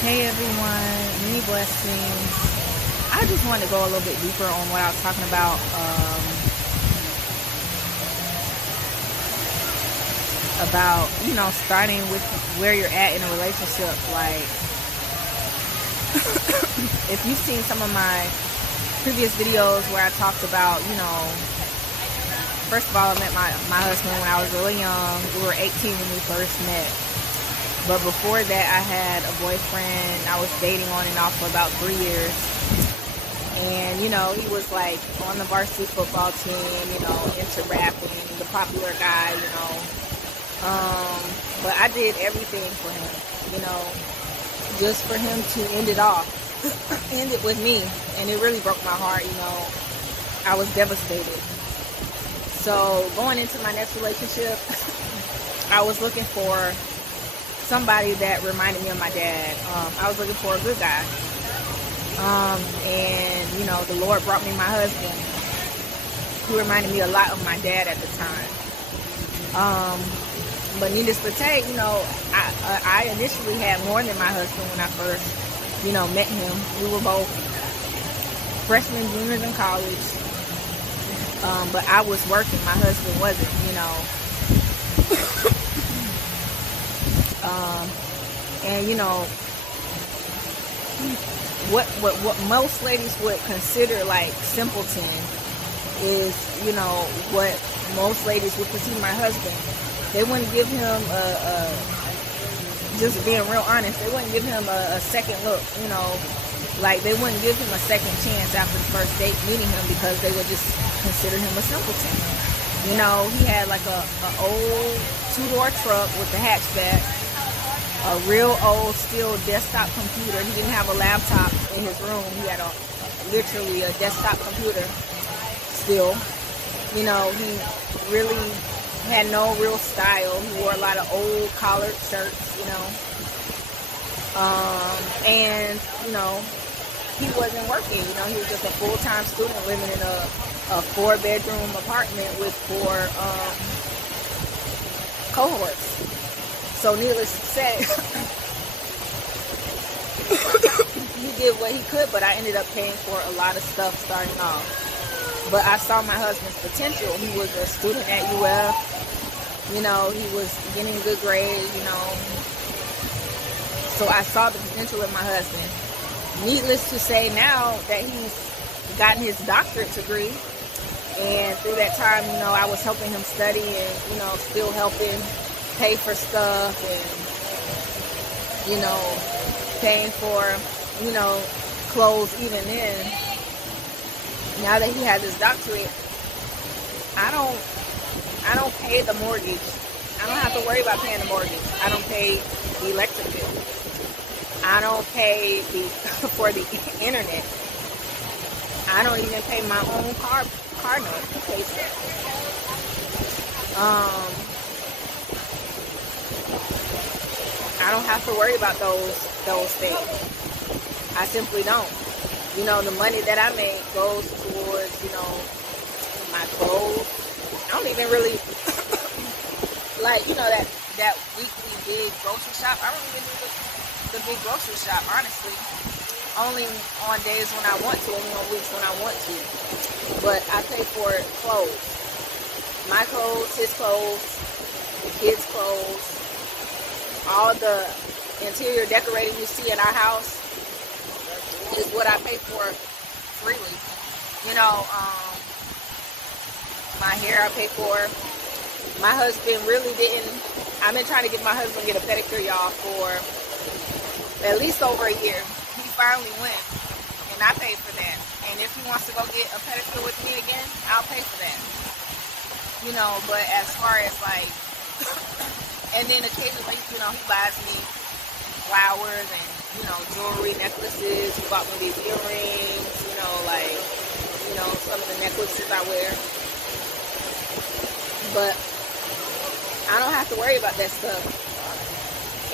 Hey everyone, many blessings. I just want to go a little bit deeper on what I was talking about starting with where you're at in a relationship. Like, if you've seen some of my previous videos where I talked about, first of all, I met my husband when I was really young. We were 18 when we first met. But before that, I had a boyfriend I was dating on and off for about 3 years. And, he was like on the varsity football team, into rapping, the popular guy, But I did everything for him, just for him to end it off, end it with me. And it really broke my heart, I was devastated. So going into my next relationship, I was looking for somebody that reminded me of my dad. I was looking for a good guy. And the Lord brought me my husband, who reminded me a lot of my dad at the time. But needless to say, I initially had more than my husband when I first, met him. We were both freshmen, juniors in college. But I was working, my husband wasn't, and what most ladies would consider like simpleton is, what most ladies would perceive my husband. They wouldn't give him just being real honest, they wouldn't give him a second look, like they wouldn't give him a second chance after the first date meeting him, because they would just consider him a simpleton. He had like a old 2-door truck with the hatchback, a real old steel desktop computer. He didn't have a laptop in his room. He had literally a desktop computer still. He really had no real style. He wore a lot of old collared shirts, and, he wasn't working. He was just a full-time student living in a 4-bedroom apartment with 4 cohorts. So needless to say, he did what he could, but I ended up paying for a lot of stuff starting off. But I saw my husband's potential. He was a student at UF. He was getting good grades, So I saw the potential in my husband. Needless to say, now that he's gotten his doctorate degree, and through that time, I was helping him study and, still helping pay for stuff and, paying for, clothes even then. Now that he has his doctorate, I don't pay the mortgage. I don't have to worry about paying the mortgage. I don't pay the electric bill. I don't pay for the internet. I don't even pay my own car note. He pays that. I don't have to worry about those things. I simply don't. The money that I make goes towards, my clothes. I don't even really like, that weekly big grocery shop. I don't even do the big grocery shop, honestly. Only on days when I want to, only on weeks when I want to. But I pay for clothes. My clothes, his clothes, the kids' clothes, all the interior decorating you see in our house is what I pay for freely. My hair I pay for. My husband really didn't. I've been trying to get my husband to get a pedicure, y'all, for at least over a year. He finally went, and I paid for that. And if he wants to go get a pedicure with me again, I'll pay for that. But as far as like, and then occasionally, he buys me flowers and, jewelry, necklaces. He bought me these earrings, some of the necklaces I wear. But I don't have to worry about that stuff.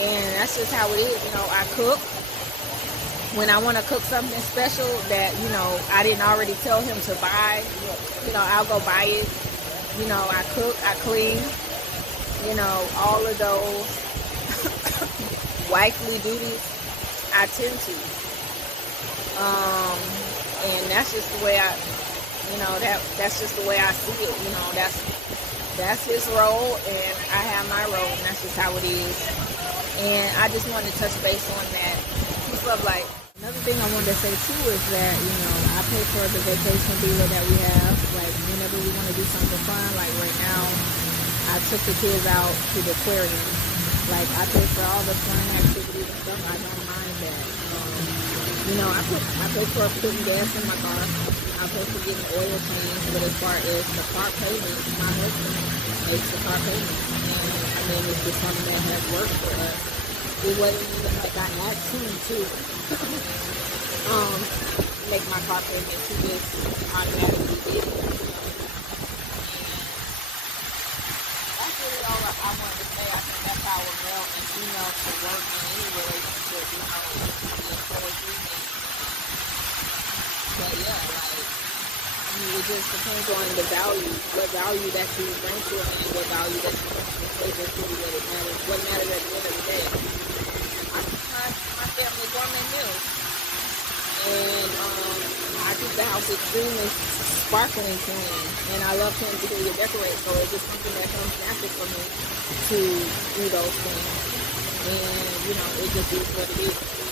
And that's just how it is. I cook. When I want to cook something special that, I didn't already tell him to buy, I'll go buy it. I cook, I clean, all of those wifely duties. I tend to. And that's just the way that's just the way I see it. That's his role, and I have my role, and that's just how it is. And I just wanted to touch base on that. Peace, love, light. Another thing I wanted to say too is that, I pay for the vacation dealer that we have. Like, whenever we want to do something fun, like right now, I took the kids out to the aquarium. Like, I pay for all the fun activities and stuff. I don't mind that. I pay for putting gas in my car. I pay for getting oil changed. But as far as the car payment, my husband makes the car payment. And it's just something that has worked for us. It wasn't even like I had to make my car payment. He just automatically did it. That's really all I wanted to say. I think that's how a male and female should work in any relationship, the co-agreement. But yeah, it just depends on the value, what value that you bring to it, and what value that you bring to the table, really what it matters. What matters at the end of the day. My family gourmet meals. And I keep the house extremely sparkling clean, and I love to interior decorate, so it's just something that comes natural for me to do those things. And it just is what it is.